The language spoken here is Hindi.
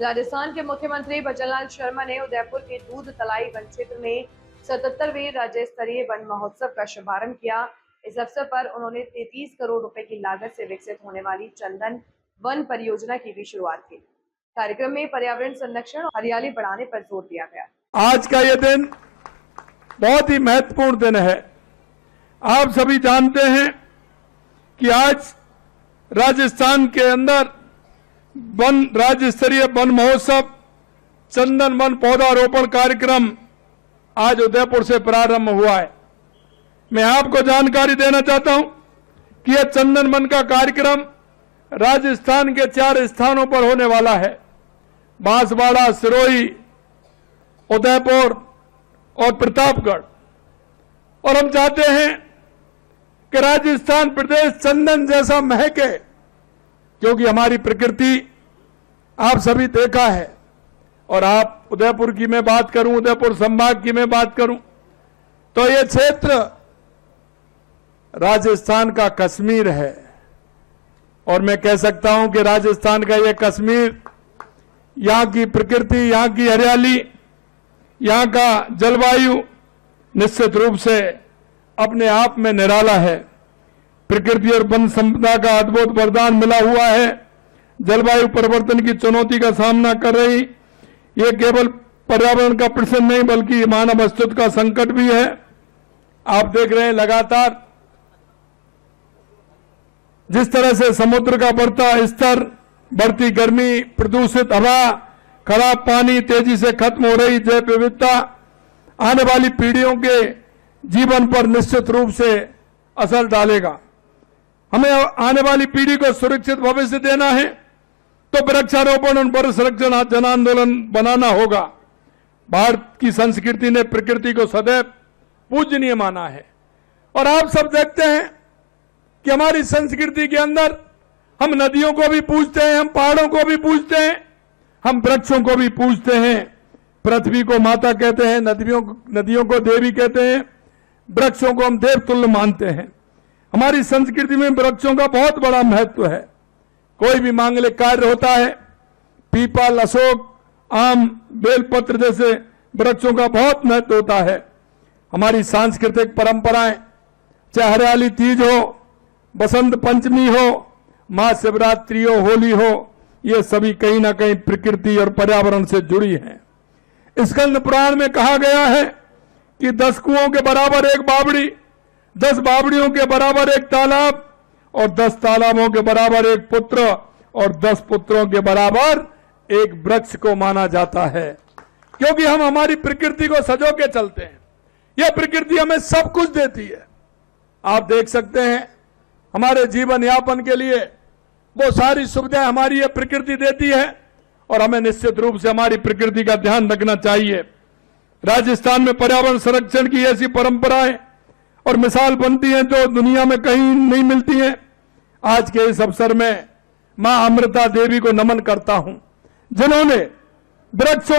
राजस्थान के मुख्यमंत्री भजनलाल शर्मा ने उदयपुर के दूध तलाई वन क्षेत्र में 77वें राज्य स्तरीय वन महोत्सव का शुभारंभ किया। इस अवसर पर उन्होंने 33 करोड़ रुपए की लागत से विकसित होने वाली चंदन वन परियोजना की भी शुरुआत की। कार्यक्रम में पर्यावरण संरक्षण और हरियाली बढ़ाने पर जोर दिया गया। आज का यह दिन बहुत ही महत्वपूर्ण दिन है। आप सभी जानते हैं कि आज राजस्थान के अंदर वन राज्य स्तरीय वन महोत्सव चंदन वन पौधारोपण कार्यक्रम आज उदयपुर से प्रारंभ हुआ है। मैं आपको जानकारी देना चाहता हूं कि यह चंदन वन का कार्यक्रम राजस्थान के 4 स्थानों पर होने वाला है: बांसवाड़ा, सिरोही, उदयपुर और प्रतापगढ़। और हम चाहते हैं कि राजस्थान प्रदेश चंदन जैसा महके, क्योंकि हमारी प्रकृति आप सभी देखा है। और आप उदयपुर की मैं बात करूं, उदयपुर संभाग की मैं बात करूं, तो यह क्षेत्र राजस्थान का कश्मीर है। और मैं कह सकता हूं कि राजस्थान का यह कश्मीर, यहां की प्रकृति, यहां की हरियाली, यहां का जलवायु निश्चित रूप से अपने आप में निराला है। प्रकृति और वन संपदा का अद्भुत वरदान मिला हुआ है। जलवायु परिवर्तन की चुनौती का सामना कर रही ये केवल पर्यावरण का प्रश्न नहीं बल्कि मानव अस्तित्व का संकट भी है। आप देख रहे हैं लगातार जिस तरह से समुद्र का बढ़ता स्तर, बढ़ती गर्मी, प्रदूषित हवा, खराब पानी, तेजी से खत्म हो रही जैव विविधता आने वाली पीढ़ियों के जीवन पर निश्चित रूप से असर डालेगा। हमें आने वाली पीढ़ी को सुरक्षित भविष्य देना है तो वृक्षारोपण और वन संरक्षण जन आंदोलन बनाना होगा। भारत की संस्कृति ने प्रकृति को सदैव पूजनीय माना है। और आप सब देखते हैं कि हमारी संस्कृति के अंदर हम नदियों को भी पूजते हैं, हम पहाड़ों को भी पूजते हैं, हम वृक्षों को भी पूजते हैं। पृथ्वी को माता कहते हैं, नदियों को देवी कहते हैं, वृक्षों को हम देवतुल्य मानते हैं। हमारी संस्कृति में वृक्षों का बहुत बड़ा महत्व है। कोई भी मांगलिक कार्य होता है, पीपल, अशोक, आम, बेलपत्र जैसे वृक्षों का बहुत महत्व होता है। हमारी सांस्कृतिक परंपराएं, चाहे हरियाली तीज हो, बसंत पंचमी हो, महाशिवरात्रि हो, होली हो, ये सभी कहीं ना कहीं प्रकृति और पर्यावरण से जुड़ी हैं। स्कंद पुराण में कहा गया है कि 10 कुओं के बराबर एक बावड़ी, 10 बावड़ियों के बराबर एक तालाब और 10 तालाबों के बराबर एक पुत्र और 10 पुत्रों के बराबर एक वृक्ष को माना जाता है। क्योंकि हम हमारी प्रकृति को सजो के चलते हैं। यह प्रकृति हमें सब कुछ देती है। आप देख सकते हैं हमारे जीवन यापन के लिए वो सारी सुविधाएं हमारी यह प्रकृति देती है और हमें निश्चित रूप से हमारी प्रकृति का ध्यान रखना चाहिए। राजस्थान में पर्यावरण संरक्षण की ऐसी परंपराएं और मिसाल बनती हैं जो दुनिया में कहीं नहीं मिलती हैं। आज के इस अवसर में मां अमृता देवी को नमन करता हूं, जिन्होंने वृक्षों